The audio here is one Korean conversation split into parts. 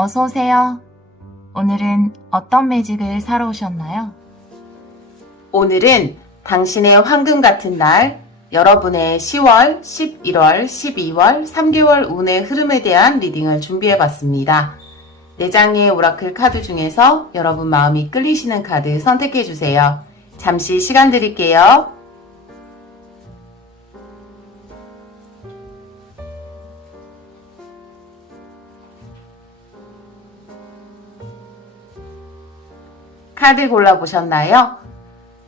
어서 오세요. 오늘은 어떤 매직을 사러 오셨나요? 오늘은 당신의 황금 같은 날, 여러분의 10월, 11월, 12월, 3개월 운의 흐름에 대한 리딩을 준비해봤습니다. 4장의 오라클 카드 중에서 여러분 마음이 끌리시는 카드 선택해주세요. 잠시 시간 드릴게요. 카드 골라보셨나요?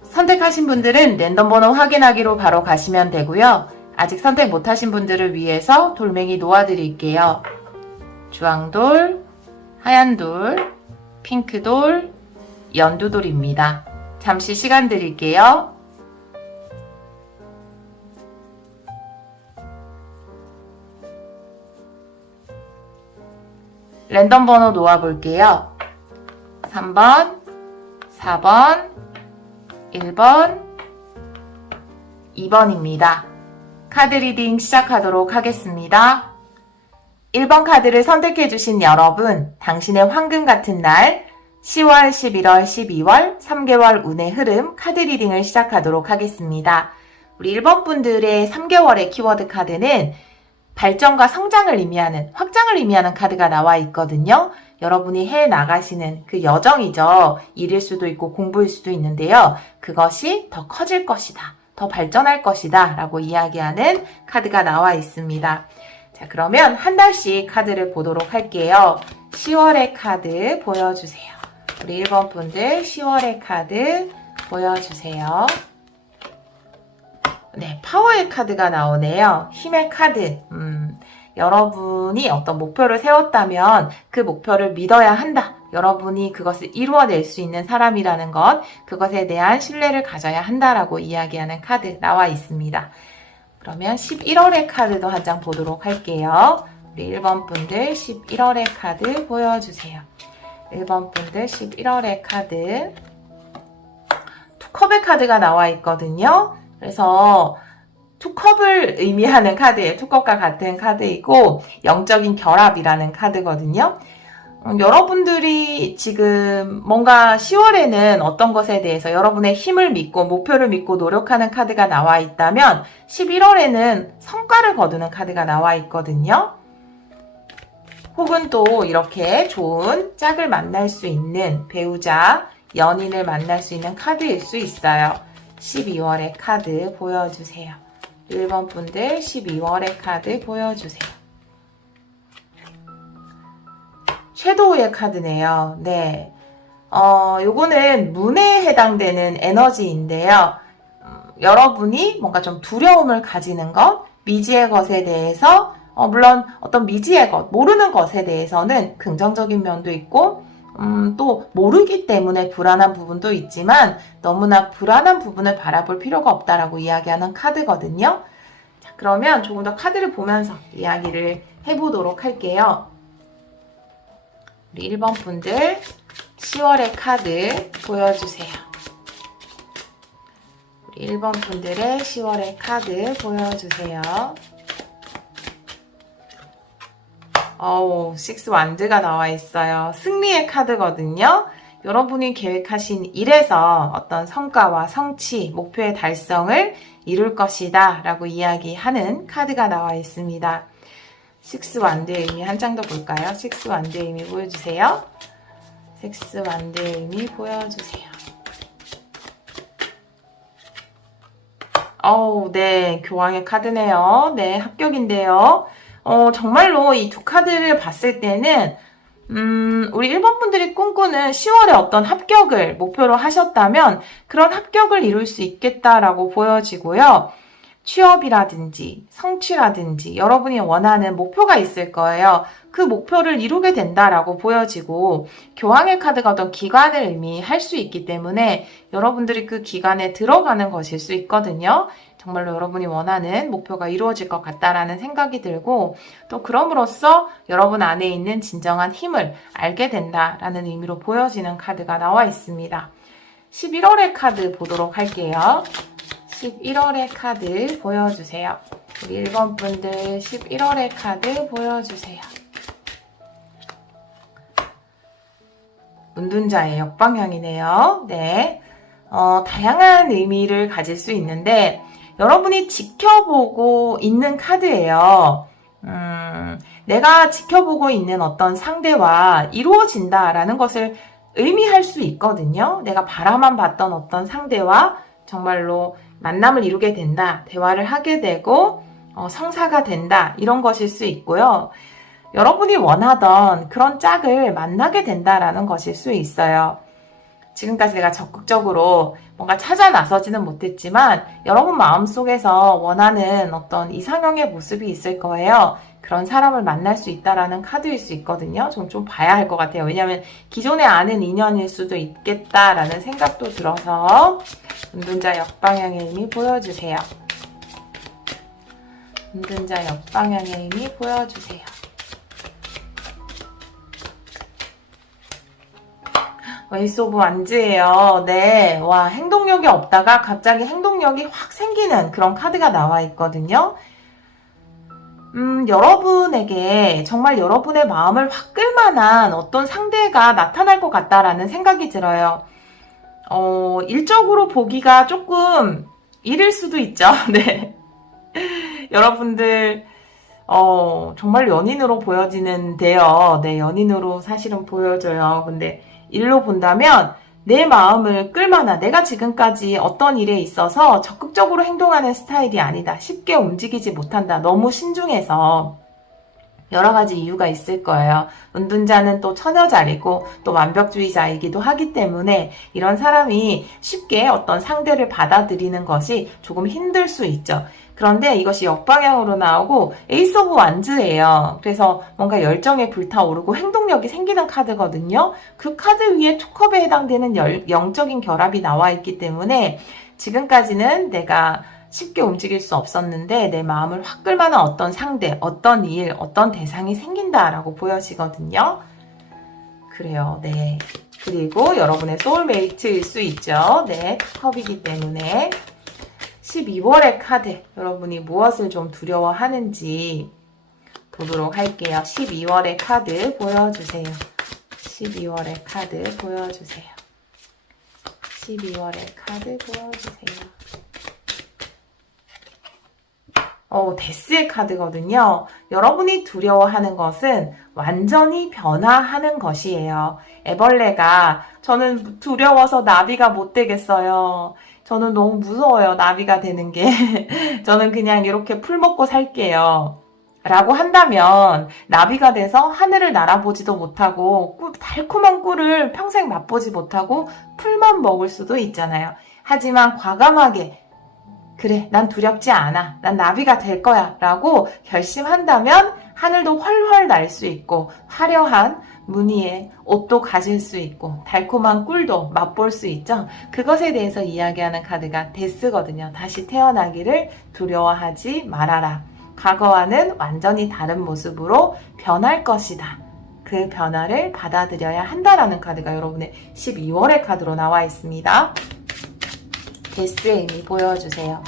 선택하신 분들은 랜덤 번호 확인하기로 바로 가시면 되고요. 아직 선택 못하신 분들을 위해서 돌멩이 놓아드릴게요. 주황돌, 하얀돌, 핑크돌, 연두돌입니다. 잠시 시간 드릴게요. 랜덤 번호 놓아볼게요. 3번, 4번, 1번, 2번입니다. 카드 리딩 시작하도록 하겠습니다. 1번 카드를 선택해주신 여러분, 당신의 황금 같은 날, 10월, 11월, 12월, 3개월 운의 흐름 카드 리딩을 시작하도록 하겠습니다. 우리 1번 분들의 3개월의 키워드 카드는 발전과 성장을 의미하는, 확장을 의미하는 카드가 나와 있거든요. 여러분이 해 나가시는 그 여정이죠. 일일 수도 있고 공부일 수도 있는데요. 그것이 더 커질 것이다. 더 발전할 것이다. 라고 이야기하는 카드가 나와 있습니다. 자, 그러면 한 달씩 카드를 보도록 할게요. 10월의 카드 보여주세요. 우리 1번 분들 10월의 카드 보여주세요. 네, 파워의 카드가 나오네요. 힘의 카드. 여러분이 어떤 목표를 세웠다면 그 목표를 믿어야 한다. 여러분이 그것을 이루어낼 수 있는 사람이라는 것, 그것에 대한 신뢰를 가져야 한다라고 이야기하는 카드 나와 있습니다. 그러면 11월의 카드도 한 장 보도록 할게요. 우리 1번 분들 11월의 카드 보여주세요. 1번 분들 11월의 카드. 투컵의 카드가 나와 있거든요. 그래서 투컵을 의미하는 카드예요. 투컵과 같은 카드이고 영적인 결합이라는 카드거든요. 여러분들이 지금 뭔가 10월에는 어떤 것에 대해서 여러분의 힘을 믿고 목표를 믿고 노력하는 카드가 나와 있다면 11월에는 성과를 거두는 카드가 나와 있거든요. 혹은 또 이렇게 좋은 짝을 만날 수 있는 배우자, 연인을 만날 수 있는 카드일 수 있어요. 12월의 카드 보여주세요. 1번 분들 12월의 카드 보여주세요. 섀도우의 카드네요. 네. 요거는 문에 해당되는 에너지인데요. 여러분이 뭔가 좀 두려움을 가지는 것, 미지의 것에 대해서, 물론 어떤 미지의 것, 모르는 것에 대해서는 긍정적인 면도 있고, 또 모르기 때문에 불안한 부분도 있지만 너무나 불안한 부분을 바라볼 필요가 없다라고 이야기하는 카드거든요. 자, 그러면 조금 더 카드를 보면서 이야기를 해보도록 할게요. 우리 1번 분들 10월의 카드 보여주세요. 우리 1번 분들의 10월의 카드 보여주세요. 식스 완드가 나와 있어요. 승리의 카드거든요. 여러분이 계획하신 일에서 어떤 성과와 성취, 목표의 달성을 이룰 것이다 라고 이야기하는 카드가 나와 있습니다. 식스 완드의 의미 한 장 더 볼까요? 식스 완드의 의미 보여주세요. 식스 완드의 의미 보여주세요. 네, 교황의 카드네요. 네, 합격인데요. 정말로 이 두 카드를 봤을 때는 우리 1번 분들이 꿈꾸는 10월에 어떤 합격을 목표로 하셨다면 그런 합격을 이룰 수 있겠다라고 보여지고요. 취업이라든지 성취라든지 여러분이 원하는 목표가 있을 거예요. 그 목표를 이루게 된다라고 보여지고 교황의 카드가 어떤 기간을 의미할 수 있기 때문에 여러분들이 그 기간에 들어가는 것일 수 있거든요. 정말로 여러분이 원하는 목표가 이루어질 것 같다라는 생각이 들고 또 그럼으로써 여러분 안에 있는 진정한 힘을 알게 된다라는 의미로 보여지는 카드가 나와 있습니다. 11월의 카드 보도록 할게요. 11월의 카드 보여주세요. 우리 1번 분들 11월의 카드 보여주세요. 은둔자의 역방향이네요. 네. 다양한 의미를 가질 수 있는데, 여러분이 지켜보고 있는 카드예요. 내가 지켜보고 있는 어떤 상대와 이루어진다라는 것을 의미할 수 있거든요. 내가 바라만 봤던 어떤 상대와 정말로 만남을 이루게 된다, 대화를 하게 되고 성사가 된다, 이런 것일 수 있고요. 여러분이 원하던 그런 짝을 만나게 된다라는 것일 수 있어요. 지금까지 내가 적극적으로 뭔가 찾아 나서지는 못했지만 여러분 마음속에서 원하는 어떤 이상형의 모습이 있을 거예요. 그런 사람을 만날 수 있다라는 카드일 수 있거든요. 좀 봐야 할 것 같아요. 왜냐하면 기존에 아는 인연일 수도 있겠다라는 생각도 들어서 은둔자 역방향의 의미 보여주세요. 은둔자 역방향의 의미 보여주세요. 에이스 오브 완즈예요. 네, 와, 행동력이 없다가 갑자기 행동력이 확 생기는 그런 카드가 나와 있거든요. 여러분에게 정말 여러분의 마음을 확 끌만한 어떤 상대가 나타날 것 같다라는 생각이 들어요. 일적으로 보기가 조금 이를 수도 있죠. 네. 여러분들, 정말 연인으로 보여지는데요. 네, 연인으로 사실은 보여져요. 근데 일로 본다면 내 마음을 끌만한, 내가 지금까지 어떤 일에 있어서 적극적으로 행동하는 스타일이 아니다. 쉽게 움직이지 못한다. 너무 신중해서 여러 가지 이유가 있을 거예요. 은둔자는 또 처녀자리고 또 완벽주의자이기도 하기 때문에 이런 사람이 쉽게 어떤 상대를 받아들이는 것이 조금 힘들 수 있죠. 그런데 이것이 역방향으로 나오고 에이스 오브 완즈예요. 그래서 뭔가 열정에 불타오르고 행동력이 생기는 카드거든요. 그 카드 위에 투컵에 해당되는 영적인 결합이 나와 있기 때문에 지금까지는 내가 쉽게 움직일 수 없었는데 내 마음을 확 끌만한 어떤 상대, 어떤 일, 어떤 대상이 생긴다라고 보여지거든요. 그래요. 네. 그리고 여러분의 소울메이트일 수 있죠. 네. 컵이기 때문에 12월의 카드, 여러분이 무엇을 좀 두려워하는지 보도록 할게요. 12월의 카드 보여주세요. 12월의 카드 보여주세요. 12월의 카드 보여주세요. 데스의 카드거든요. 여러분이 두려워하는 것은 완전히 변화하는 것이에요. 애벌레가 저는 두려워서 나비가 못 되겠어요. 저는 너무 무서워요. 나비가 되는 게. 저는 그냥 이렇게 풀 먹고 살게요. 라고 한다면 나비가 돼서 하늘을 날아보지도 못하고 달콤한 꿀을 평생 맛보지 못하고 풀만 먹을 수도 있잖아요. 하지만 과감하게 그래, 난 두렵지 않아. 난 나비가 될 거야. 라고 결심한다면 하늘도 훨훨 날 수 있고 화려한 무늬의 옷도 가질 수 있고 달콤한 꿀도 맛볼 수 있죠. 그것에 대해서 이야기하는 카드가 데스거든요. 다시 태어나기를 두려워하지 말아라. 과거와는 완전히 다른 모습으로 변할 것이다. 그 변화를 받아들여야 한다라는 카드가 여러분의 12월의 카드로 나와 있습니다. 데스의 의미 보여주세요.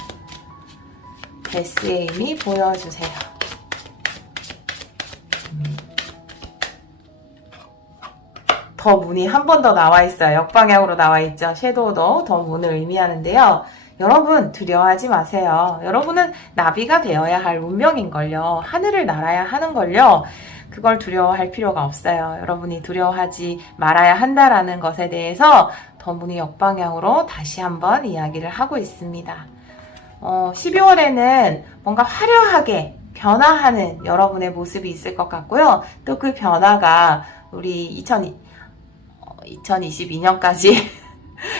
데스의 의미 보여주세요. 더 문이 한 번 더 나와 있어요. 역방향으로 나와 있죠. 섀도우도 더 문을 의미하는데요. 여러분 두려워하지 마세요. 여러분은 나비가 되어야 할 운명인걸요. 하늘을 날아야 하는걸요. 그걸 두려워할 필요가 없어요. 여러분이 두려워하지 말아야 한다라는 것에 대해서 더 문이 역방향으로 다시 한번 이야기를 하고 있습니다. 12월에는 뭔가 화려하게 변화하는 여러분의 모습이 있을 것 같고요. 또 그 변화가 우리 2022년까지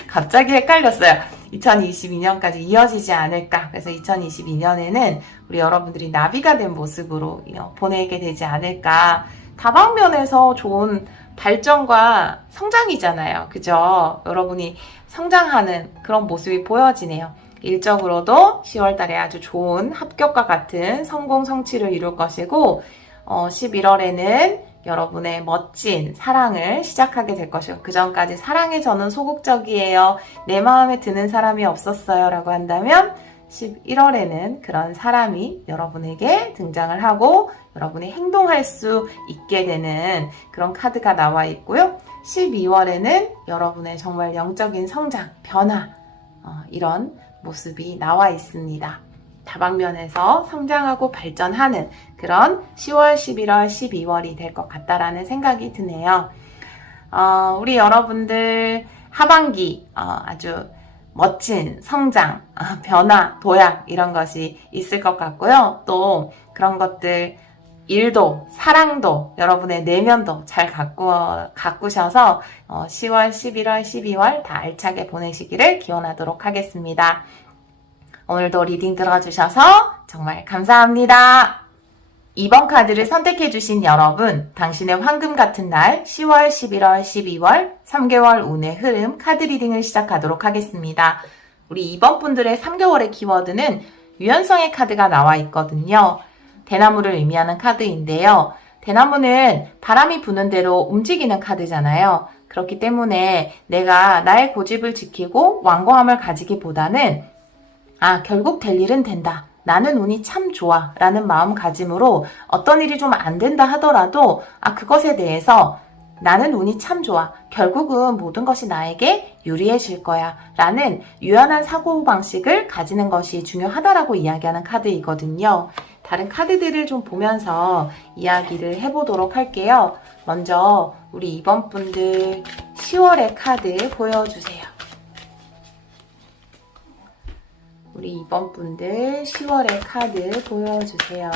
갑자기 헷갈렸어요. 2022년까지 이어지지 않을까. 그래서 2022년에는 우리 여러분들이 나비가 된 모습으로 보내게 되지 않을까. 다방면에서 좋은 발전과 성장이잖아요. 그죠? 여러분이 성장하는 그런 모습이 보여지네요. 일적으로도 10월 달에 아주 좋은 합격과 같은 성공 성취를 이룰 것이고 11월에는 여러분의 멋진 사랑을 시작하게 될 것이고 그 전까지 사랑에 저는 소극적이에요. 내 마음에 드는 사람이 없었어요. 라고 한다면 11월에는 그런 사람이 여러분에게 등장을 하고 여러분이 행동할 수 있게 되는 그런 카드가 나와 있고요. 12월에는 여러분의 정말 영적인 성장, 변화, 이런 모습이 나와 있습니다. 다방면에서 성장하고 발전하는 그런 10월, 11월, 12월이 될 것 같다라는 생각이 드네요. 우리 여러분들 하반기 아주 멋진 성장, 변화, 도약 이런 것이 있을 것 같고요. 또 그런 것들 일도 사랑도 여러분의 내면도 잘 가꾸셔서 10월, 11월, 12월 다 알차게 보내시기를 기원하도록 하겠습니다. 오늘도 리딩 들어주셔서 정말 감사합니다. 2번 카드를 선택해주신 여러분, 당신의 황금 같은 날 10월, 11월, 12월 3개월 운의 흐름 카드 리딩을 시작하도록 하겠습니다. 우리 2번 분들의 3개월의 키워드는 유연성의 카드가 나와 있거든요. 대나무를 의미하는 카드인데요. 대나무는 바람이 부는 대로 움직이는 카드잖아요. 그렇기 때문에 내가 나의 고집을 지키고 완고함을 가지기보다는 결국 될 일은 된다. 나는 운이 참 좋아. 라는 마음가짐으로 어떤 일이 좀 안 된다 하더라도 그것에 대해서 나는 운이 참 좋아. 결국은 모든 것이 나에게 유리해질 거야. 라는 유연한 사고방식을 가지는 것이 중요하다라고 이야기하는 카드이거든요. 다른 카드들을 좀 보면서 이야기를 해보도록 할게요. 먼저 우리 2번 분들 10월의 카드 보여주세요. 우리 2번 분들 10월의 카드 보여주세요.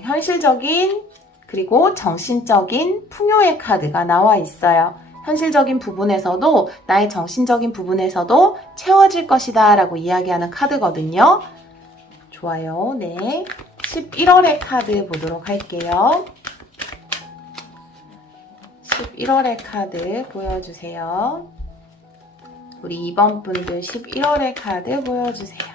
현실적인 그리고 정신적인 풍요의 카드가 나와 있어요. 현실적인 부분에서도 나의 정신적인 부분에서도 채워질 것이다 라고 이야기하는 카드거든요. 좋아요. 네, 11월의 카드 보도록 할게요. 11월의 카드 보여주세요. 우리 2번 분들 11월의 카드 보여주세요.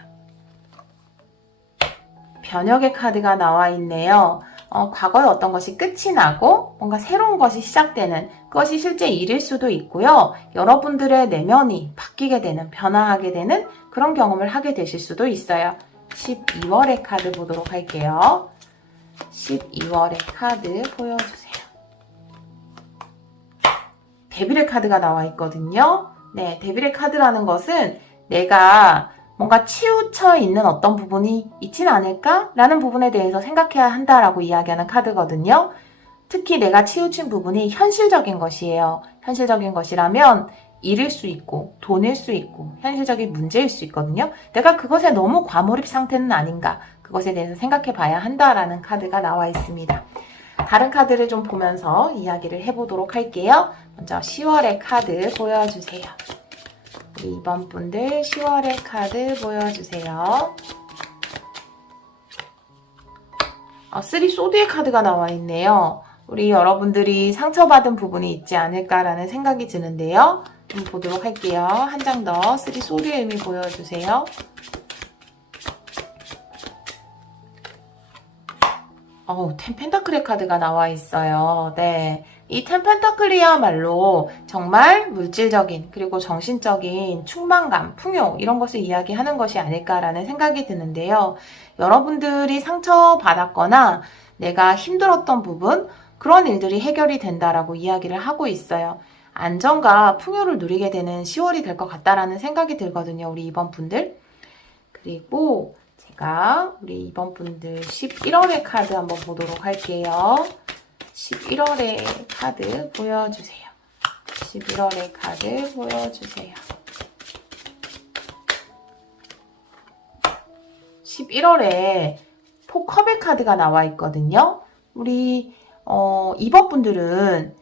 변혁의 카드가 나와 있네요. 과거에 어떤 것이 끝이 나고 뭔가 새로운 것이 시작되는 그것이 실제 일일 수도 있고요. 여러분들의 내면이 바뀌게 되는, 변화하게 되는 그런 경험을 하게 되실 수도 있어요. 12월의 카드 보도록 할게요. 12월의 카드 보여주세요. 데빌의 카드가 나와 있거든요. 네, 데빌의 카드라는 것은 내가 뭔가 치우쳐 있는 어떤 부분이 있진 않을까? 라는 부분에 대해서 생각해야 한다라고 이야기하는 카드거든요. 특히 내가 치우친 부분이 현실적인 것이에요. 현실적인 것이라면 일일 수 있고 돈일 수 있고 현실적인 문제일 수 있거든요. 내가 그것에 너무 과몰입 상태는 아닌가? 그것에 대해서 생각해 봐야 한다라는 카드가 나와 있습니다. 다른 카드를 좀 보면서 이야기를 해보도록 할게요. 먼저 10월의 카드 보여주세요. 우리 2번 분들 10월의 카드 보여주세요. 3 소드의 카드가 나와 있네요. 우리 여러분들이 상처받은 부분이 있지 않을까라는 생각이 드는데요. 좀 보도록 할게요. 한 장 더 3 소드의 의미 보여주세요. 텐 펜타클의 카드가 나와 있어요. 네. 이 텐 펜타클이야말로 정말 물질적인 그리고 정신적인 충만감, 풍요 이런 것을 이야기하는 것이 아닐까라는 생각이 드는데요. 여러분들이 상처받았거나 내가 힘들었던 부분 그런 일들이 해결이 된다라고 이야기를 하고 있어요. 안정과 풍요를 누리게 되는 10월이 될 것 같다라는 생각이 들거든요. 우리 2번 분들. 그리고 제가 우리 2번 분들 11월의 카드 한번 보도록 할게요. 11월의 카드 보여주세요. 11월의 카드 보여주세요. 11월에 포컵의 카드가 나와 있거든요. 우리 2번 분들은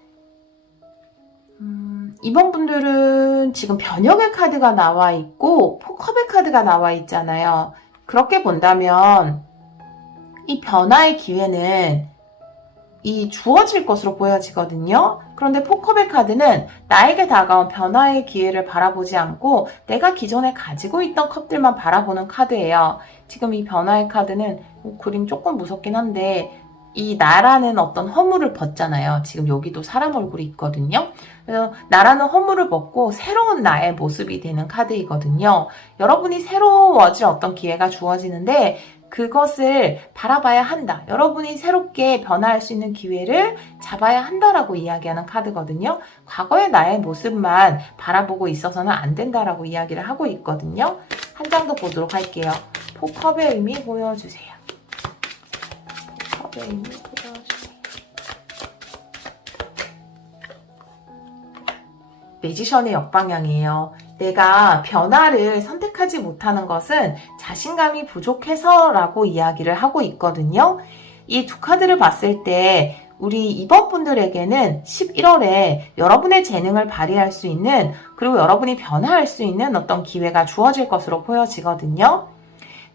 지금 변혁의 카드가 나와 있고 포컵의 카드가 나와 있잖아요. 그렇게 본다면 이 변화의 기회는 이 주어질 것으로 보여지거든요. 그런데 포컵의 카드는 나에게 다가온 변화의 기회를 바라보지 않고 내가 기존에 가지고 있던 컵들만 바라보는 카드예요. 지금 이 변화의 카드는 그림 조금 무섭긴 한데 이 나라는 어떤 허물을 벗잖아요. 지금 여기도 사람 얼굴이 있거든요. 그래서 나라는 허물을 벗고 새로운 나의 모습이 되는 카드이거든요. 여러분이 새로워질 어떤 기회가 주어지는데 그것을 바라봐야 한다. 여러분이 새롭게 변화할 수 있는 기회를 잡아야 한다라고 이야기하는 카드거든요. 과거의 나의 모습만 바라보고 있어서는 안 된다라고 이야기를 하고 있거든요. 한 장 더 보도록 할게요. 포컵의 의미 보여주세요. 포컵의 의미 보여주세요. 매지션의 역방향이에요. 내가 변화를 선택하지 못하는 것은 자신감이 부족해서라고 이야기를 하고 있거든요. 이 두 카드를 봤을 때 우리 2번 분들에게는 11월에 여러분의 재능을 발휘할 수 있는, 그리고 여러분이 변화할 수 있는 어떤 기회가 주어질 것으로 보여지거든요.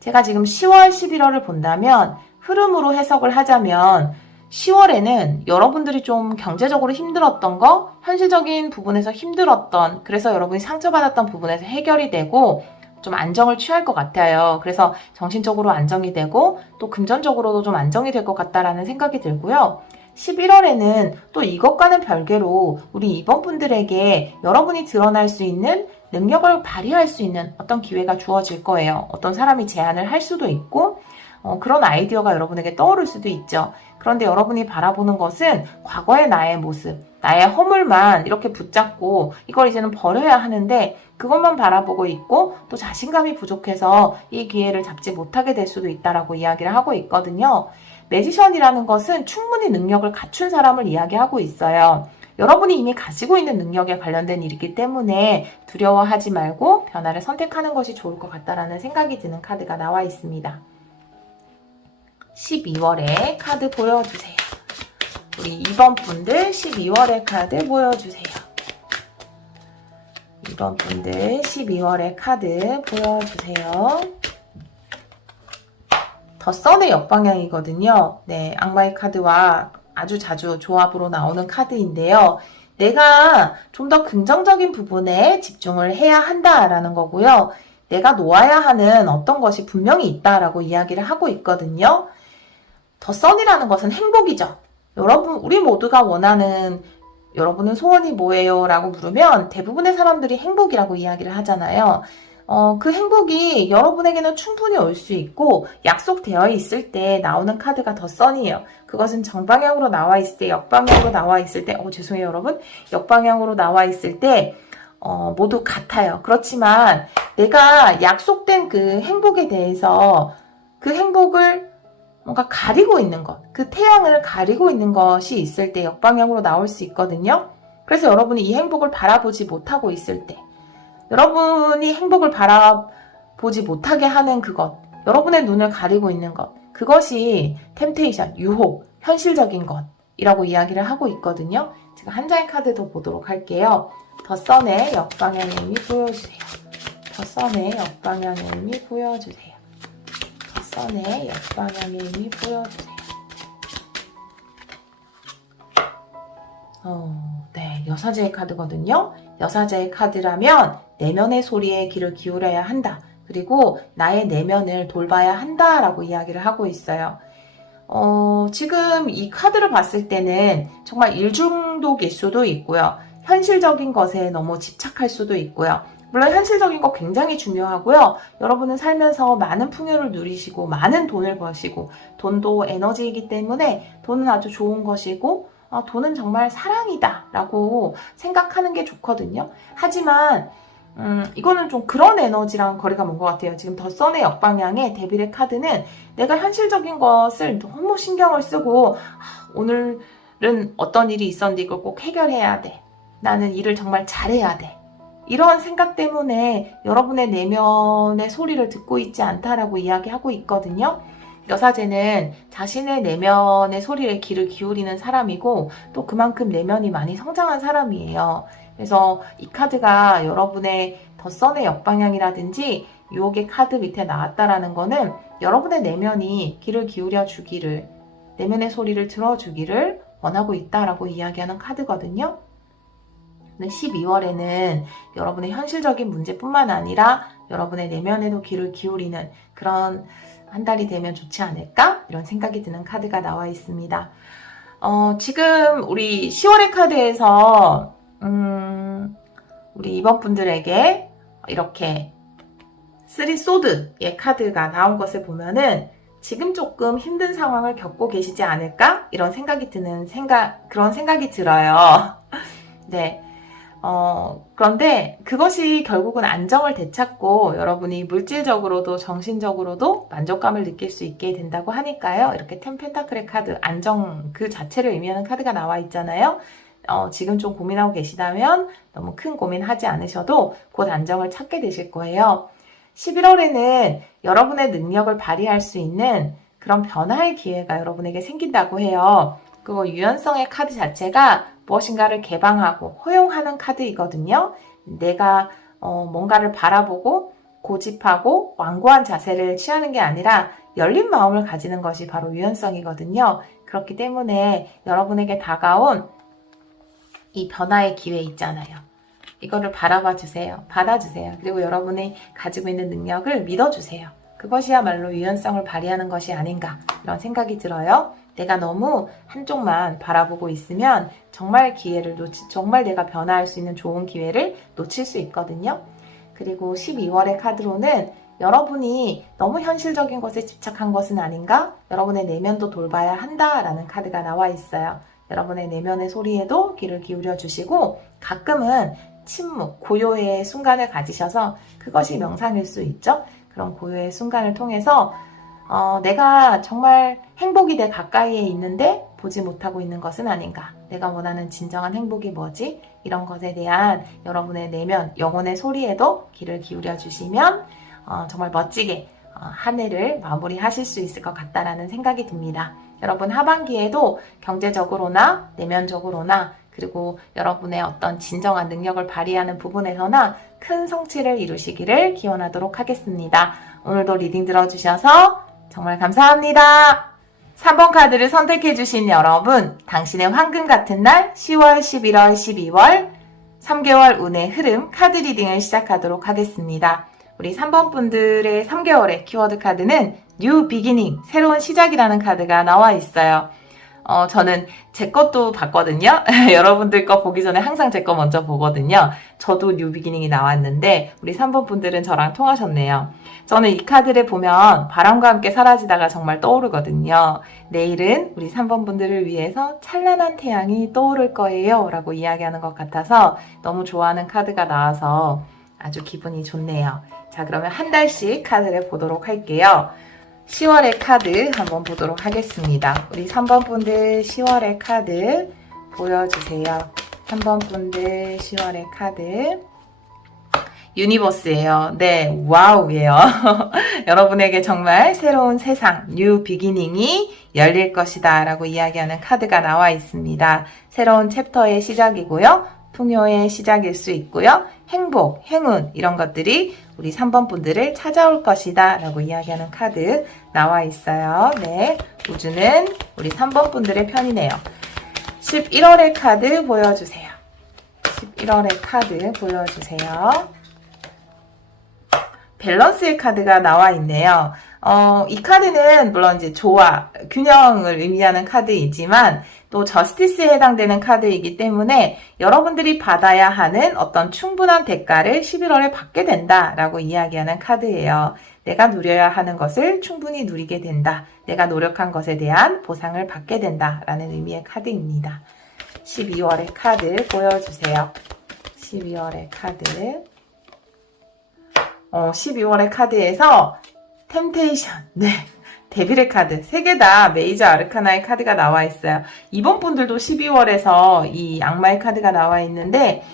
제가 지금 10월, 11월을 본다면 흐름으로 해석을 하자면 10월에는 여러분들이 좀 경제적으로 힘들었던 거, 현실적인 부분에서 힘들었던, 그래서 여러분이 상처받았던 부분에서 해결이 되고 좀 안정을 취할 것 같아요. 그래서 정신적으로 안정이 되고 또 금전적으로도 좀 안정이 될 것 같다라는 생각이 들고요. 11월에는 또 이것과는 별개로 우리 2번 분들에게 여러분이 드러날 수 있는 능력을 발휘할 수 있는 어떤 기회가 주어질 거예요. 어떤 사람이 제안을 할 수도 있고 그런 아이디어가 여러분에게 떠오를 수도 있죠. 그런데 여러분이 바라보는 것은 과거의 나의 모습, 나의 허물만 이렇게 붙잡고 이걸 이제는 버려야 하는데 그것만 바라보고 있고 또 자신감이 부족해서 이 기회를 잡지 못하게 될 수도 있다라고 이야기를 하고 있거든요. 매지션이라는 것은 충분히 능력을 갖춘 사람을 이야기하고 있어요. 여러분이 이미 가지고 있는 능력에 관련된 일이기 때문에 두려워하지 말고 변화를 선택하는 것이 좋을 것 같다라는 생각이 드는 카드가 나와 있습니다. 12월에 카드 보여주세요. 우리 2번 분들 12월의 카드 보여주세요. 2번 분들 12월의 카드 보여주세요. 더 선의 역방향이거든요. 네, 악마의 카드와 아주 자주 조합으로 나오는 카드인데요. 내가 좀 더 긍정적인 부분에 집중을 해야 한다라는 거고요. 내가 놓아야 하는 어떤 것이 분명히 있다라고 이야기를 하고 있거든요. 더 선이라는 것은 행복이죠. 여러분, 우리 모두가 원하는, 여러분은 소원이 뭐예요? 라고 물으면 대부분의 사람들이 행복이라고 이야기를 하잖아요. 그 행복이 여러분에게는 충분히 올 수 있고 약속되어 있을 때 나오는 카드가 더 선이에요. 그것은 정방향으로 나와 있을 때, 역방향으로 나와 있을 때, 죄송해요 여러분. 역방향으로 나와 있을 때 모두 같아요. 그렇지만 내가 약속된 그 행복에 대해서 그 행복을 뭔가 가리고 있는 것, 그 태양을 가리고 있는 것이 있을 때 역방향으로 나올 수 있거든요. 그래서 여러분이 이 행복을 바라보지 못하고 있을 때, 여러분이 행복을 바라보지 못하게 하는 그것, 여러분의 눈을 가리고 있는 것, 그것이 템테이션, 유혹, 현실적인 것이라고 이야기를 하고 있거든요. 제가 한 장의 카드 더 보도록 할게요. 더 선의 역방향의 의미 보여주세요. 더 선의 역방향의 의미 보여주세요. 더 선의 역방향의 의미 보여주세요. 네, 여사제의 카드거든요. 여사제의 카드라면 내면의 소리에 귀를 기울여야 한다. 그리고 나의 내면을 돌봐야 한다라고 이야기를 하고 있어요. 지금 이 카드를 봤을 때는 정말 일중독일 수도 있고요. 현실적인 것에 너무 집착할 수도 있고요. 물론 현실적인 거 굉장히 중요하고요. 여러분은 살면서 많은 풍요를 누리시고 많은 돈을 버시고 돈도 에너지이기 때문에 돈은 아주 좋은 것이고 돈은 정말 사랑이다 라고 생각하는 게 좋거든요. 하지만 이거는 좀 그런 에너지랑 거리가 먼 것 같아요. 지금 더 선의 역방향의 데빌의 카드는 내가 현실적인 것을 너무 신경을 쓰고 오늘은 어떤 일이 있었는데 이걸 꼭 해결해야 돼. 나는 일을 정말 잘해야 돼. 이러한 생각 때문에 여러분의 내면의 소리를 듣고 있지 않다라고 이야기하고 있거든요. 여사제는 자신의 내면의 소리에 귀를 기울이는 사람이고 또 그만큼 내면이 많이 성장한 사람이에요. 그래서 이 카드가 여러분의 더 선의 역방향이라든지 유혹의 카드 밑에 나왔다라는 거는 여러분의 내면이 귀를 기울여 주기를, 내면의 소리를 들어주기를 원하고 있다라고 이야기하는 카드거든요. 12월에는 여러분의 현실적인 문제뿐만 아니라 여러분의 내면에도 귀를 기울이는 그런 한 달이 되면 좋지 않을까? 이런 생각이 드는 카드가 나와 있습니다. 지금 우리 10월의 카드에서 우리 2번 분들에게 이렇게 3 소드의 카드가 나온 것을 보면은 지금 조금 힘든 상황을 겪고 계시지 않을까? 이런 생각이 그런 생각이 들어요. 네. 그런데 그것이 결국은 안정을 되찾고 여러분이 물질적으로도 정신적으로도 만족감을 느낄 수 있게 된다고 하니까요. 이렇게 텐 펜타클의 카드, 안정 그 자체를 의미하는 카드가 나와 있잖아요. 지금 좀 고민하고 계시다면 너무 큰 고민하지 않으셔도 곧 안정을 찾게 되실 거예요. 11월에는 여러분의 능력을 발휘할 수 있는 그런 변화의 기회가 여러분에게 생긴다고 해요. 그리고 유연성의 카드 자체가 무엇인가를 개방하고 허용하는 카드이거든요. 내가 뭔가를 바라보고 고집하고 완고한 자세를 취하는 게 아니라 열린 마음을 가지는 것이 바로 유연성이거든요. 그렇기 때문에 여러분에게 다가온 이 변화의 기회 있잖아요. 이거를 바라봐 주세요. 받아주세요. 그리고 여러분이 가지고 있는 능력을 믿어주세요. 그것이야말로 유연성을 발휘하는 것이 아닌가 이런 생각이 들어요. 내가 너무 한쪽만 바라보고 있으면 정말 정말 내가 변화할 수 있는 좋은 기회를 놓칠 수 있거든요. 그리고 12월의 카드로는 여러분이 너무 현실적인 것에 집착한 것은 아닌가? 여러분의 내면도 돌봐야 한다라는 카드가 나와 있어요. 여러분의 내면의 소리에도 귀를 기울여 주시고 가끔은 침묵, 고요의 순간을 가지셔서 그것이 명상일 수 있죠. 그런 고요의 순간을 통해서 내가 정말 행복이 내 가까이에 있는데 보지 못하고 있는 것은 아닌가? 내가 원하는 진정한 행복이 뭐지? 이런 것에 대한 여러분의 내면, 영혼의 소리에도 귀를 기울여 주시면 정말 멋지게 한 해를 마무리하실 수 있을 것 같다라는 생각이 듭니다. 여러분 하반기에도 경제적으로나 내면적으로나 그리고 여러분의 어떤 진정한 능력을 발휘하는 부분에서나 큰 성취를 이루시기를 기원하도록 하겠습니다. 오늘도 리딩 들어주셔서 정말 감사합니다. 3번 카드를 선택해주신 여러분, 당신의 황금 같은 날 10월, 11월, 12월 3개월 운의 흐름 카드 리딩을 시작하도록 하겠습니다. 우리 3번 분들의 3개월의 키워드 카드는 뉴 비기닝, 새로운 시작이라는 카드가 나와 있어요. 저는 제 것도 봤거든요. 여러분들 거 보기 전에 항상 제 거 먼저 보거든요. 저도 뉴 비기닝이 나왔는데 우리 3번 분들은 저랑 통하셨네요. 저는 이 카드를 보면 바람과 함께 사라지다가 정말 떠오르거든요. 내일은 우리 3번 분들을 위해서 찬란한 태양이 떠오를 거예요 라고 이야기하는 것 같아서 너무 좋아하는 카드가 나와서 아주 기분이 좋네요. 자, 그러면 한 달씩 카드를 보도록 할게요. 10월의 카드 한번 보도록 하겠습니다. 우리 3번 분들 10월의 카드 보여주세요. 3번 분들 10월의 카드 유니버스예요. 네, 와우예요. 여러분에게 정말 새로운 세상, 뉴 비기닝이 열릴 것이다 라고 이야기하는 카드가 나와 있습니다. 새로운 챕터의 시작이고요. 풍요의 시작일 수 있고요. 행복, 행운 이런 것들이 우리 3번 분들을 찾아올 것이다 라고 이야기하는 카드 나와 있어요. 네, 우주는 우리 3번 분들의 편이네요. 11월의 카드 보여주세요. 11월의 카드 보여주세요. 밸런스의 카드가 나와 있네요. 이 카드는 물론 이제 조화, 균형을 의미하는 카드이지만 또 저스티스에 해당되는 카드이기 때문에 여러분들이 받아야 하는 어떤 충분한 대가를 11월에 받게 된다라고 이야기하는 카드예요. 내가 누려야 하는 것을 충분히 누리게 된다. 내가 노력한 것에 대한 보상을 받게 된다라는 의미의 카드입니다. 12월의 카드 보여주세요. 12월의 카드. 12월의 카드에서 템테이션, 네, 데빌의 카드 3개 다 메이저 아르카나의 카드가 나와 있어요. 이번 분들도 12월에서 이 악마의 카드가 나와 있는데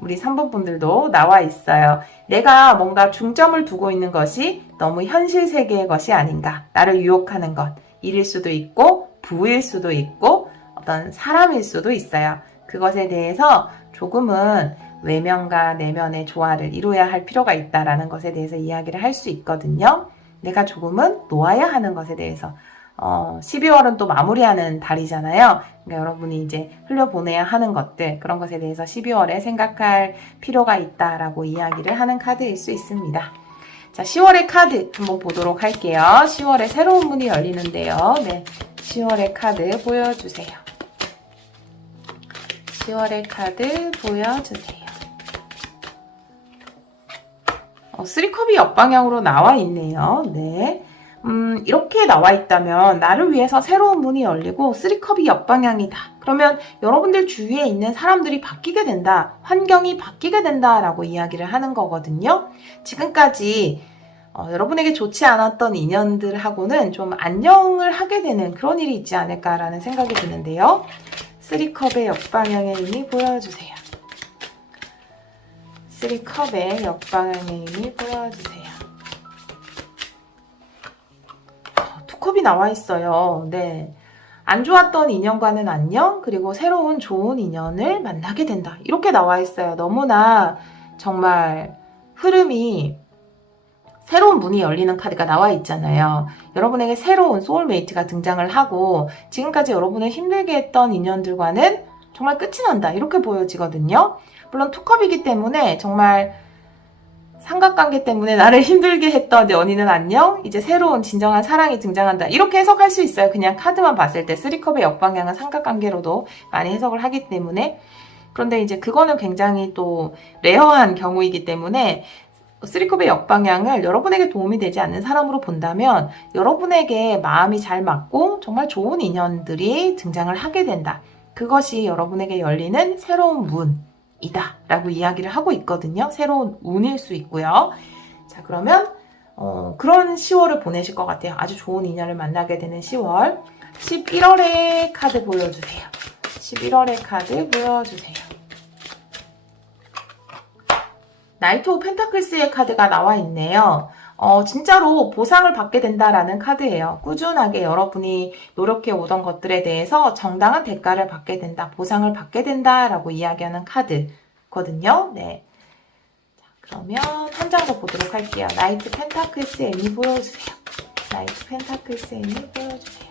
우리 3번 분들도 나와 있어요. 내가 뭔가 중점을 두고 있는 것이 너무 현실 세계의 것이 아닌가. 나를 유혹하는 것, 일일 수도 있고 부일 수도 있고 어떤 사람일 수도 있어요. 그것에 대해서 조금은 외면과 내면의 조화를 이루어야 할 필요가 있다라는 것에 대해서 이야기를 할 수 있거든요. 내가 조금은 놓아야 하는 것에 대해서 12월은 또 마무리하는 달이잖아요. 그러니까 여러분이 이제 흘려보내야 하는 것들 그런 것에 대해서 12월에 생각할 필요가 있다라고 이야기를 하는 카드일 수 있습니다. 자, 10월의 카드 한번 보도록 할게요. 10월에 새로운 문이 열리는데요. 네, 10월의 카드 보여주세요. 10월의 카드 보여주세요. 3컵이 옆방향으로 나와 있네요. 네. 이렇게 나와 있다면 나를 위해서 새로운 문이 열리고 3컵이 역방향이다. 그러면 여러분들 주위에 있는 사람들이 바뀌게 된다. 환경이 바뀌게 된다라고 이야기를 하는 거거든요. 지금까지 여러분에게 좋지 않았던 인연들하고는 좀 안녕을 하게 되는 그런 일이 있지 않을까라는 생각이 드는데요. 3컵의 역방향의 의미 보여주세요. 3컵의 역방향의 의미 보여주세요. 2컵이 나와 있어요. 네. 안 좋았던 인연과는 안녕, 그리고 새로운 좋은 인연을 만나게 된다. 이렇게 나와 있어요. 너무나 정말 흐름이 새로운 문이 열리는 카드가 나와 있잖아요. 여러분에게 새로운 소울메이트가 등장을 하고 지금까지 여러분을 힘들게 했던 인연들과는 정말 끝이 난다. 이렇게 보여지거든요. 물론 투컵이기 때문에 정말 삼각관계 때문에 나를 힘들게 했던 연인은 안녕. 이제 새로운 진정한 사랑이 등장한다. 이렇게 해석할 수 있어요. 그냥 카드만 봤을 때 3컵의 역방향은 삼각관계로도 많이 해석을 하기 때문에. 그런데 이제 그거는 굉장히 또 레어한 경우이기 때문에 3컵의 역방향을 여러분에게 도움이 되지 않는 사람으로 본다면 여러분에게 마음이 잘 맞고 정말 좋은 인연들이 등장을 하게 된다. 그것이 여러분에게 열리는 새로운 문이다 라고 이야기를 하고 있거든요. 새로운 운일 수 있고요. 자, 그러면 그런 10월을 보내실 것 같아요. 아주 좋은 인연을 만나게 되는 10월. 11월의 카드 보여주세요. 11월의 카드 보여주세요. 나이트 오브 펜타클스의 카드가 나와 있네요. 진짜로 보상을 받게 된다라는 카드예요. 꾸준하게 여러분이 노력해 오던 것들에 대해서 정당한 대가를 받게 된다, 보상을 받게 된다라고 이야기하는 카드거든요. 네. 자, 그러면 한 장 더 보도록 할게요. 나이트 펜타클스의 의미 보여주세요. 나이트 펜타클스의 의미 보여주세요.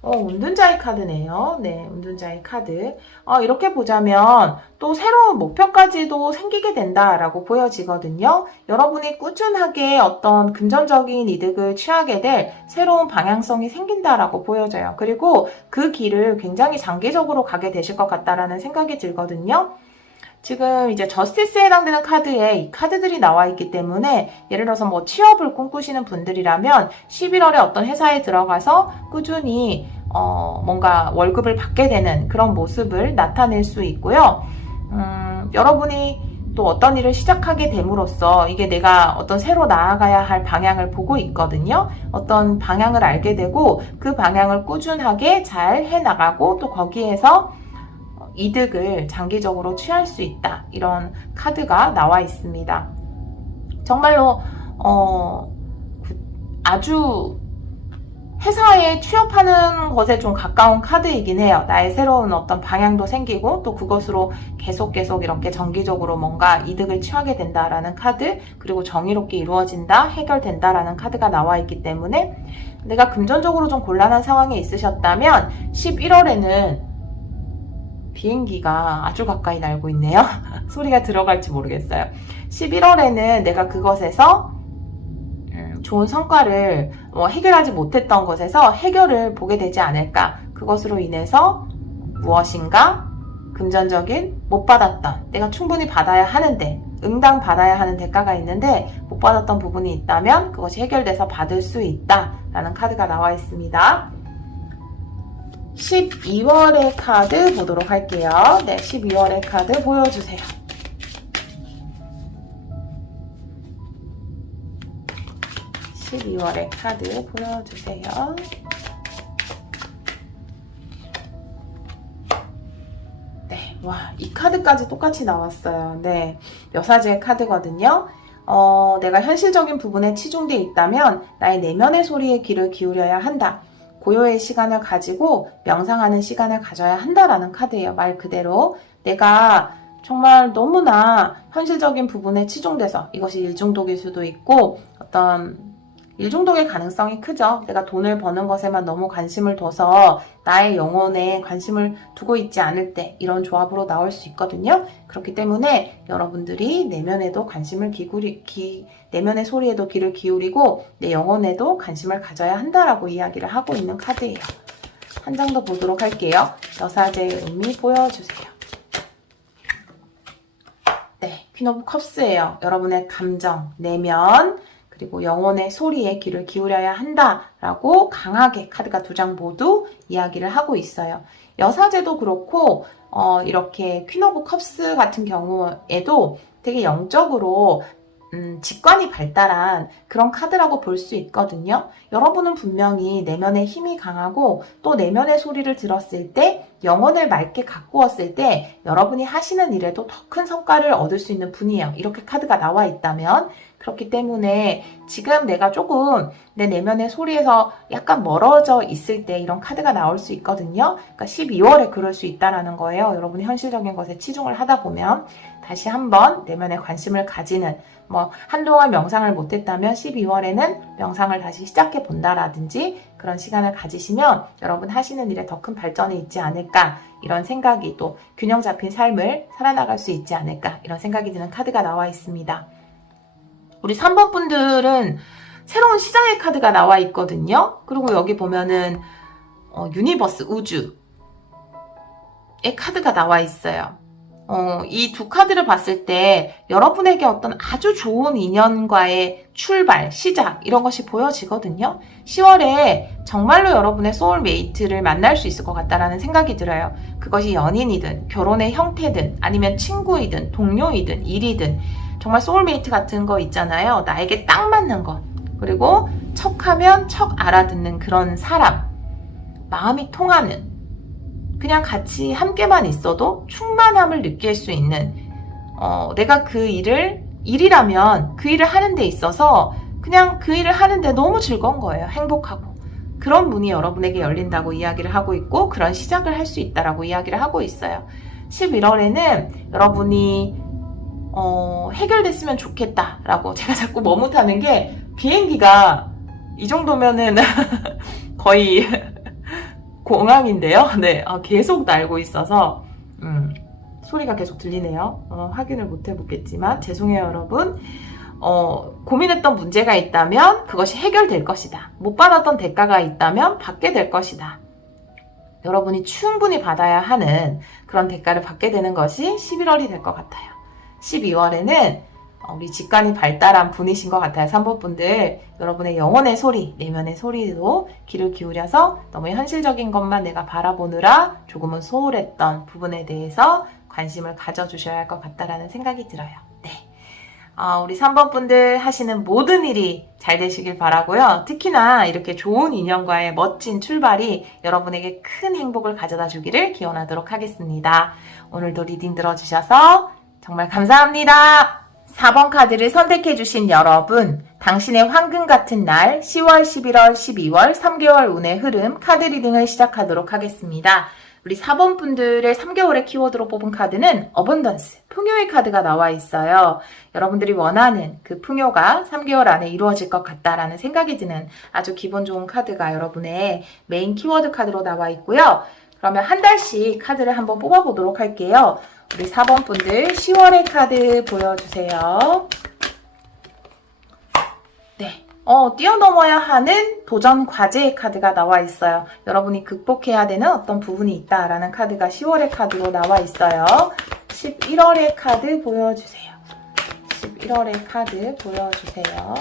운둔자의 카드네요. 네, 운둔자의 카드. 이렇게 보자면 또 새로운 목표까지도 생기게 된다라고 보여지거든요. 여러분이 꾸준하게 어떤 금전적인 이득을 취하게 될 새로운 방향성이 생긴다라고 보여져요. 그리고 그 길을 굉장히 장기적으로 가게 되실 것 같다라는 생각이 들거든요. 지금 이제 저스티스에 해당되는 카드에 이 카드들이 나와 있기 때문에 예를 들어서 뭐 취업을 꿈꾸시는 분들이라면 11월에 어떤 회사에 들어가서 꾸준히 뭔가 월급을 받게 되는 그런 모습을 나타낼 수 있고요. 여러분이 또 어떤 일을 시작하게 됨으로써 이게 내가 어떤 새로 나아가야 할 방향을 보고 있거든요. 어떤 방향을 알게 되고 그 방향을 꾸준하게 잘 해나가고 또 거기에서 이득을 장기적으로 취할 수 있다. 이런 카드가 나와 있습니다. 정말로 아주 회사에 취업하는 것에 좀 가까운 카드이긴 해요. 나의 새로운 어떤 방향도 생기고 또 그것으로 계속 이렇게 정기적으로 뭔가 이득을 취하게 된다라는 카드, 그리고 정의롭게 이루어진다, 해결된다라는 카드가 나와 있기 때문에 내가 금전적으로 좀 곤란한 상황에 있으셨다면 11월에는 비행기가 아주 가까이 날고 있네요. 소리가 들어갈지 모르겠어요. 11월에는 내가 그것에서 좋은 성과를 해결하지 못했던 것에서 해결을 보게 되지 않을까. 그것으로 인해서 무엇인가 금전적인 못 받았던, 내가 충분히 받아야 하는데 응당 받아야 하는 대가가 있는데 못 받았던 부분이 있다면 그것이 해결돼서 받을 수 있다라는 카드가 나와 있습니다. 12월의 카드 보도록 할게요. 네, 12월의 카드 보여주세요. 12월의 카드 보여주세요. 네, 와, 이 카드까지 똑같이 나왔어요. 네, 여사제의 카드거든요. 내가 현실적인 부분에 치중돼 있다면 나의 내면의 소리에 귀를 기울여야 한다. 고요의 시간을 가지고 명상하는 시간을 가져야 한다라는 카드예요. 말 그대로 내가 정말 너무나 현실적인 부분에 치중돼서, 이것이 일중독일 수도 있고 어떤 일중독의 가능성이 크죠. 내가 돈을 버는 것에만 너무 관심을 둬서 나의 영혼에 관심을 두고 있지 않을 때 이런 조합으로 나올 수 있거든요. 그렇기 때문에 여러분들이 내면에도 관심을 내면의 소리에도 귀를 기울이고 내 영혼에도 관심을 가져야 한다라고 이야기를 하고 있는 카드예요. 한 장 더 보도록 할게요. 여사제의 의미 보여주세요. 네, 퀸 오브 컵스예요. 여러분의 감정, 내면, 그리고 영혼의 소리에 귀를 기울여야 한다라고 강하게 카드가 두 장 모두 이야기를 하고 있어요. 여사제도 그렇고 이렇게 퀸 오브 컵스 같은 경우에도 되게 영적으로 직관이 발달한 그런 카드라고 볼 수 있거든요. 여러분은 분명히 내면의 힘이 강하고 또 내면의 소리를 들었을 때 영혼을 맑게 가꾸었을 때 여러분이 하시는 일에도 더 큰 성과를 얻을 수 있는 분이에요. 이렇게 카드가 나와 있다면 그렇기 때문에 지금 내가 조금 내 내면의 소리에서 약간 멀어져 있을 때 이런 카드가 나올 수 있거든요. 그러니까 12월에 그럴 수 있다는 거예요. 여러분이 현실적인 것에 치중을 하다 보면 다시 한번 내면에 관심을 가지는 한동안 명상을 못했다면 12월에는 명상을 다시 시작해 본다라든지 그런 시간을 가지시면 여러분 하시는 일에 더 큰 발전이 있지 않을까 이런 생각이 또 균형 잡힌 삶을 살아나갈 수 있지 않을까 이런 생각이 드는 카드가 나와 있습니다. 우리 3번 분들은 새로운 시작의 카드가 나와 있거든요. 그리고 여기 보면은 유니버스 우주의 카드가 나와 있어요. 이 두 카드를 봤을 때 여러분에게 어떤 아주 좋은 인연과의 출발, 시작 이런 것이 보여지거든요. 10월에 정말로 여러분의 소울메이트를 만날 수 있을 것 같다라는 생각이 들어요. 그것이 연인이든 결혼의 형태든 아니면 친구이든 동료이든 일이든 정말 소울메이트 같은 거 있잖아요. 나에게 딱 맞는 거. 그리고 척하면 척 알아듣는 그런 사람. 마음이 통하는 그냥 같이 함께만 있어도 충만함을 느낄 수 있는 내가 그 일이라면 그 일을 하는 데 있어서 그냥 그 일을 하는데 너무 즐거운 거예요. 행복하고. 그런 문이 여러분에게 열린다고 이야기를 하고 있고 그런 시작을 할 수 있다라고 이야기를 하고 있어요. 11월에는 여러분이 해결됐으면 좋겠다라고 제가 자꾸 머뭇하는 게 비행기가 이 정도면은 거의 공항인데요. 네, 계속 날고 있어서 소리가 계속 들리네요. 확인을 못 해보겠지만 죄송해요 여러분. 고민했던 문제가 있다면 그것이 해결될 것이다. 못 받았던 대가가 있다면 받게 될 것이다. 여러분이 충분히 받아야 하는 그런 대가를 받게 되는 것이 11월이 될 것 같아요. 12월에는 우리 직관이 발달한 분이신 것 같아요. 3번 분들 여러분의 영혼의 소리, 내면의 소리도 귀를 기울여서 너무 현실적인 것만 내가 바라보느라 조금은 소홀했던 부분에 대해서 관심을 가져주셔야 할 것 같다라는 생각이 들어요. 네, 우리 3번 분들 하시는 모든 일이 잘 되시길 바라고요. 특히나 이렇게 좋은 인연과의 멋진 출발이 여러분에게 큰 행복을 가져다 주기를 기원하도록 하겠습니다. 오늘도 리딩 들어주셔서 정말 감사합니다. 4번 카드를 선택해주신 여러분, 당신의 황금 같은 날 10월, 11월, 12월 3개월 운의 흐름 카드 리딩을 시작하도록 하겠습니다. 우리 4번 분들의 3개월의 키워드로 뽑은 카드는 어번던스, 풍요의 카드가 나와 있어요. 여러분들이 원하는 그 풍요가 3개월 안에 이루어질 것 같다라는 생각이 드는 아주 기분 좋은 카드가 여러분의 메인 키워드 카드로 나와 있고요. 그러면 한 달씩 카드를 한번 뽑아보도록 할게요. 우리 4번 분들 10월의 카드 보여주세요. 네, 뛰어넘어야 하는 도전 과제의 카드가 나와 있어요. 여러분이 극복해야 되는 어떤 부분이 있다라는 카드가 10월의 카드로 나와 있어요. 11월의 카드 보여주세요. 11월의 카드 보여주세요.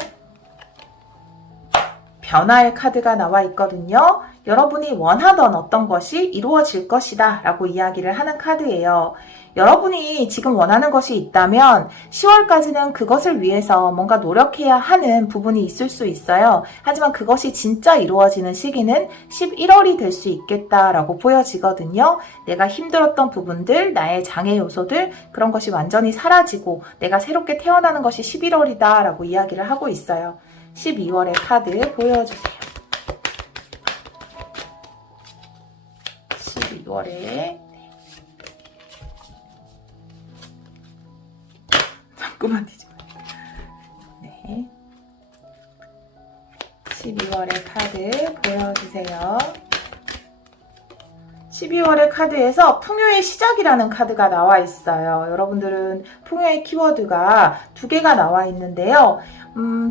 변화의 카드가 나와 있거든요. 여러분이 원하던 어떤 것이 이루어질 것이다 라고 이야기를 하는 카드예요. 여러분이 지금 원하는 것이 있다면 10월까지는 그것을 위해서 뭔가 노력해야 하는 부분이 있을 수 있어요. 하지만 그것이 진짜 이루어지는 시기는 11월이 될 수 있겠다라고 보여지거든요. 내가 힘들었던 부분들, 나의 장애 요소들 그런 것이 완전히 사라지고 내가 새롭게 태어나는 것이 11월이다 라고 이야기를 하고 있어요. 12월의 카드 보여주세요. 12월에 잠깐만 네. 12월의 카드 보여주세요. 12월의 카드에서 풍요의 시작이라는 카드가 나와 있어요. 여러분들은 풍요의 키워드가 두 개가 나와 있는데요.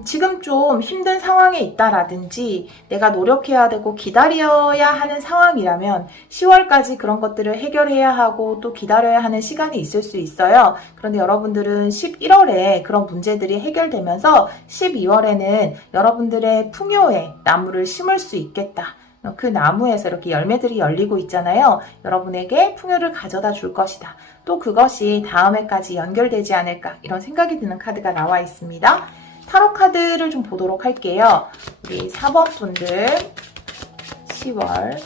지금 좀 힘든 상황에 있다라든지 내가 노력해야 되고 기다려야 하는 상황이라면 10월까지 그런 것들을 해결해야 하고 또 기다려야 하는 시간이 있을 수 있어요. 그런데 여러분들은 11월에 그런 문제들이 해결되면서 12월에는 여러분들의 풍요의 나무를 심을 수 있겠다. 그 나무에서 이렇게 열매들이 열리고 있잖아요. 여러분에게 풍요를 가져다 줄 것이다. 또 그것이 다음 해까지 연결되지 않을까 이런 생각이 드는 카드가 나와 있습니다. 타로 카드를 좀 보도록 할게요. 우리 4번 분들 10월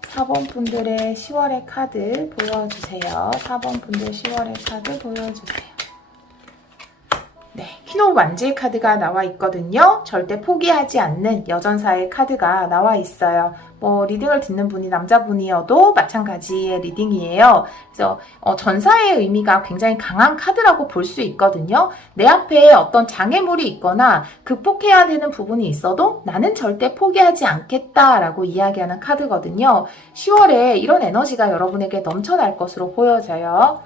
4번 분들의 10월의 카드 보여주세요. 4번 분들 10월의 카드 보여주세요. 네, 퀸 오브 완즈의 카드가 나와 있거든요. 절대 포기하지 않는 여전사의 카드가 나와 있어요. 리딩을 듣는 분이 남자분이어도 마찬가지의 리딩이에요. 그래서 전사의 의미가 굉장히 강한 카드라고 볼 수 있거든요. 내 앞에 어떤 장애물이 있거나 극복해야 되는 부분이 있어도 나는 절대 포기하지 않겠다라고 이야기하는 카드거든요. 10월에 이런 에너지가 여러분에게 넘쳐날 것으로 보여져요.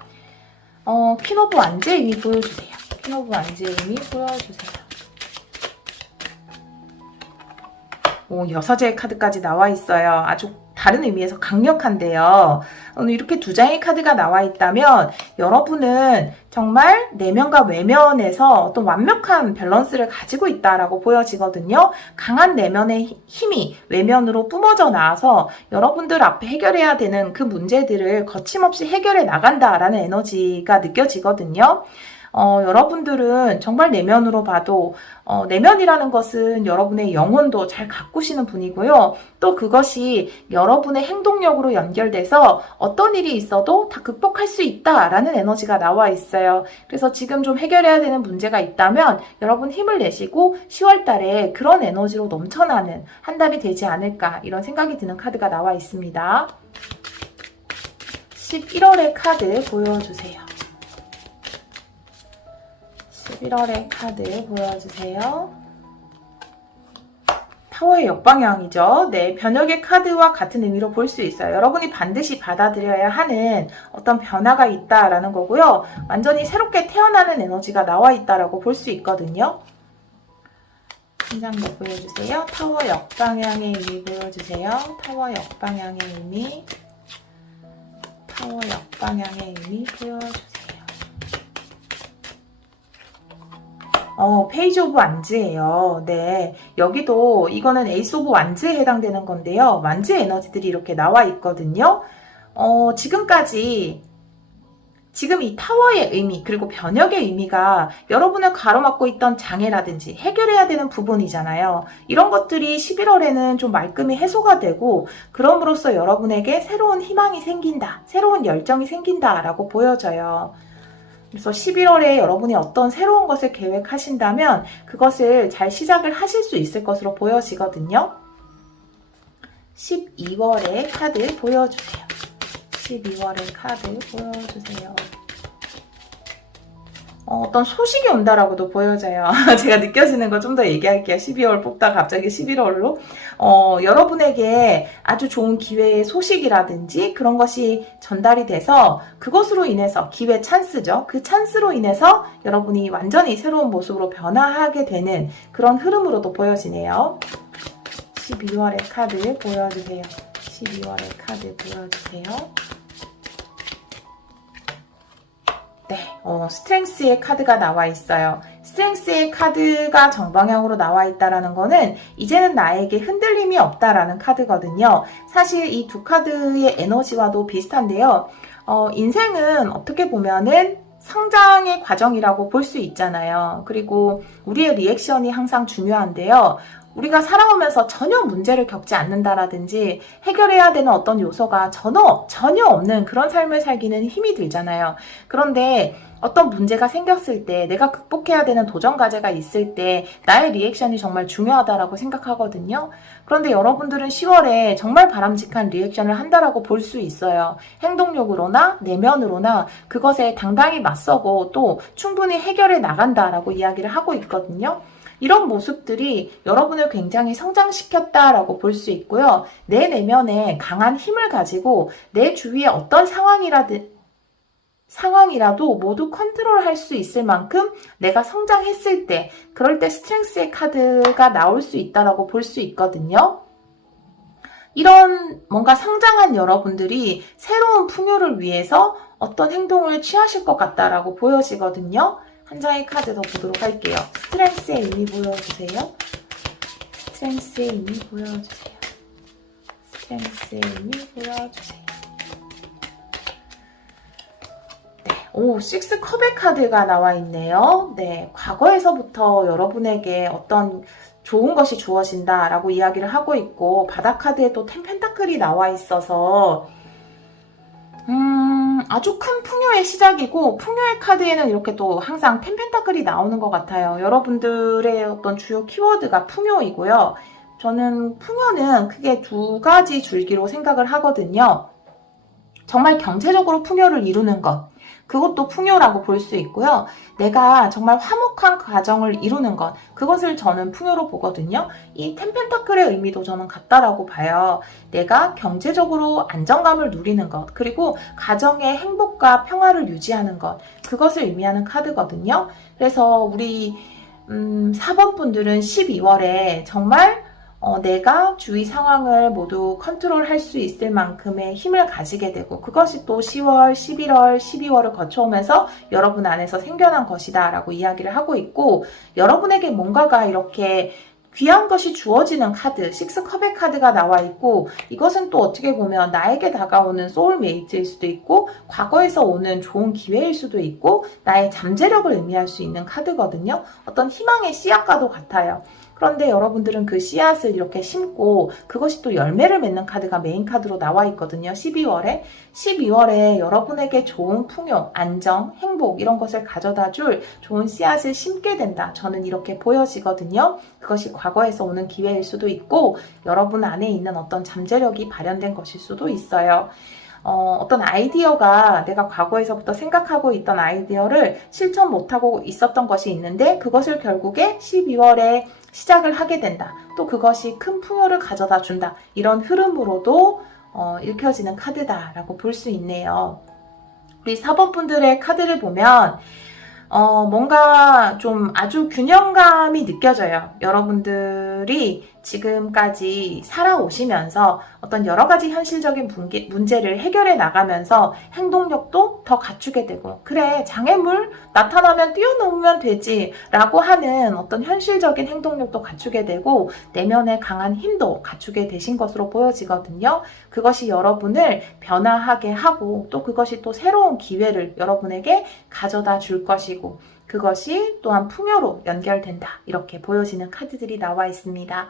퀸 오브 완즈의 의미 보여주세요. 퀸 오브 완즈의 의미 보여주세요. 여서제의 카드까지 나와 있어요. 아주 다른 의미에서 강력한데요. 이렇게 두 장의 카드가 나와 있다면 여러분은 정말 내면과 외면에서 어떤 완벽한 밸런스를 가지고 있다라고 보여지거든요. 강한 내면의 힘이 외면으로 뿜어져 나와서 여러분들 앞에 해결해야 되는 그 문제들을 거침없이 해결해 나간다라는 에너지가 느껴지거든요. 여러분들은 정말 내면으로 봐도 내면이라는 것은 여러분의 영혼도 잘 가꾸시는 분이고요. 또 그것이 여러분의 행동력으로 연결돼서 어떤 일이 있어도 다 극복할 수 있다라는 에너지가 나와 있어요. 그래서 지금 좀 해결해야 되는 문제가 있다면 여러분 힘을 내시고 10월 달에 그런 에너지로 넘쳐나는 한 달이 되지 않을까 이런 생각이 드는 카드가 나와 있습니다. 11월의 카드 보여주세요. 11월의 카드 보여주세요. 타워의 역방향이죠. 네, 변혁의 카드와 같은 의미로 볼 수 있어요. 여러분이 반드시 받아들여야 하는 어떤 변화가 있다라는 거고요. 완전히 새롭게 태어나는 에너지가 나와 있다라고 볼 수 있거든요. 한 장 더 보여주세요. 타워 역방향의 의미 보여주세요. 타워 역방향의 의미. 타워 역방향의 의미 보여주세요. 페이지 오브 완즈예요. 네, 여기도 이거는 에이스 오브 완즈에 해당되는 건데요. 완즈 에너지들이 이렇게 나와 있거든요. 지금 이 타워의 의미 그리고 변혁의 의미가 여러분을 가로막고 있던 장애라든지 해결해야 되는 부분이잖아요. 이런 것들이 11월에는 좀 말끔히 해소가 되고 그럼으로써 여러분에게 새로운 희망이 생긴다, 새로운 열정이 생긴다라고 보여져요. 그래서 11월에 여러분이 어떤 새로운 것을 계획하신다면 그것을 잘 시작을 하실 수 있을 것으로 보여지거든요. 12월의 카드 보여주세요. 12월의 카드 보여주세요. 어떤 소식이 온다라고도 보여져요. 제가 느껴지는 거 좀 더 얘기할게요. 12월 뽑다 갑자기 11월로. 여러분에게 아주 좋은 기회의 소식이라든지 그런 것이 전달이 돼서 그것으로 인해서 기회 찬스죠. 그 찬스로 인해서 여러분이 완전히 새로운 모습으로 변화하게 되는 그런 흐름으로도 보여지네요. 12월의 카드 보여주세요. 12월의 카드 보여주세요. 네, 스트렝스의 카드가 나와 있어요. 스트렝스의 카드가 정방향으로 나와 있다라는 거는 이제는 나에게 흔들림이 없다라는 카드거든요. 사실 이 두 카드의 에너지와도 비슷한데요. 인생은 어떻게 보면은 성장의 과정이라고 볼 수 있잖아요. 그리고 우리의 리액션이 항상 중요한데요. 우리가 살아오면서 전혀 문제를 겪지 않는다라든지 해결해야 되는 어떤 요소가 전혀 없는 그런 삶을 살기는 힘이 들잖아요. 그런데 어떤 문제가 생겼을 때 내가 극복해야 되는 도전 과제가 있을 때 나의 리액션이 정말 중요하다라고 생각하거든요. 그런데 여러분들은 10월에 정말 바람직한 리액션을 한다라고 볼 수 있어요. 행동력으로나 내면으로나 그것에 당당히 맞서고 또 충분히 해결해 나간다라고 이야기를 하고 있거든요. 이런 모습들이 여러분을 굉장히 성장시켰다라고 볼 수 있고요. 내 내면에 강한 힘을 가지고 내 주위에 어떤 상황이라도 모두 컨트롤할 수 있을 만큼 내가 성장했을 때, 그럴 때 스트렝스의 카드가 나올 수 있다라고 볼 수 있거든요. 이런 뭔가 성장한 여러분들이 새로운 풍요를 위해서 어떤 행동을 취하실 것 같다라고 보여지거든요. 한 장의 카드 더 보도록 할게요. 스트렝스의 의미 보여주세요. 스트렝스의 의미 보여주세요. 스트렝스의 의미 보여주세요. 네, 오, 식스 컵의 카드가 나와 있네요. 네, 과거에서부터 여러분에게 어떤 좋은 것이 주어진다라고 이야기를 하고 있고, 바닥 카드에 또 텐 펜타클이 나와 있어서 아주 큰 풍요의 시작이고, 풍요의 카드에는 이렇게 또 항상 텐 펜타클이 나오는 것 같아요. 여러분들의 어떤 주요 키워드가 풍요이고요. 저는 풍요는 크게 두 가지 줄기로 생각을 하거든요. 정말 경제적으로 풍요를 이루는 것, 그것도 풍요라고 볼 수 있고요. 내가 정말 화목한 가정을 이루는 것, 그것을 저는 풍요로 보거든요. 이 텐 펜타클의 의미도 저는 같다라고 봐요. 내가 경제적으로 안정감을 누리는 것, 그리고 가정의 행복과 평화를 유지하는 것, 그것을 의미하는 카드거든요. 그래서 우리 4번 분들은 12월에 정말 내가 주위 상황을 모두 컨트롤할 수 있을 만큼의 힘을 가지게 되고, 그것이 또 10월, 11월, 12월을 거쳐오면서 여러분 안에서 생겨난 것이다 라고 이야기를 하고 있고, 여러분에게 뭔가가 이렇게 귀한 것이 주어지는 카드, 식스 컵의 카드가 나와 있고, 이것은 또 어떻게 보면 나에게 다가오는 소울메이트일 수도 있고, 과거에서 오는 좋은 기회일 수도 있고, 나의 잠재력을 의미할 수 있는 카드거든요. 어떤 희망의 씨앗과도 같아요. 그런데 여러분들은 그 씨앗을 이렇게 심고 그것이 또 열매를 맺는 카드가 메인 카드로 나와 있거든요. 12월에 여러분에게 좋은 풍요, 안정, 행복 이런 것을 가져다 줄 좋은 씨앗을 심게 된다. 저는 이렇게 보여지거든요. 그것이 과거에서 오는 기회일 수도 있고, 여러분 안에 있는 어떤 잠재력이 발현된 것일 수도 있어요. 어떤 아이디어가 내가 과거에서부터 생각하고 있던 아이디어를 실천 못하고 있었던 것이 있는데, 그것을 결국에 12월에 시작을 하게 된다. 또 그것이 큰 풍요를 가져다 준다. 이런 흐름으로도 읽혀지는 카드다라고 볼 수 있네요. 우리 4번 분들의 카드를 보면 뭔가 좀 아주 균형감이 느껴져요. 여러분들이 지금까지 살아오시면서 어떤 여러 가지 현실적인 문제를 해결해 나가면서 행동력도 더 갖추게 되고, 그래, 장애물 나타나면 뛰어넘으면 되지 라고 하는 어떤 현실적인 행동력도 갖추게 되고, 내면의 강한 힘도 갖추게 되신 것으로 보여지거든요. 그것이 여러분을 변화하게 하고, 또 그것이 또 새로운 기회를 여러분에게 가져다 줄 것이고, 그것이 또한 풍요로 연결된다. 이렇게 보여지는 카드들이 나와 있습니다.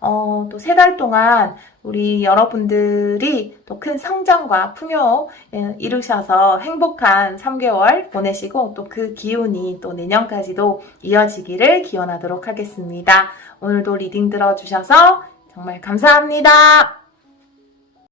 또 3달 동안 우리 여러분들이 또 큰 성장과 풍요 이루셔서 행복한 3개월 보내시고, 또 그 기운이 또 내년까지도 이어지기를 기원하도록 하겠습니다. 오늘도 리딩 들어주셔서 정말 감사합니다.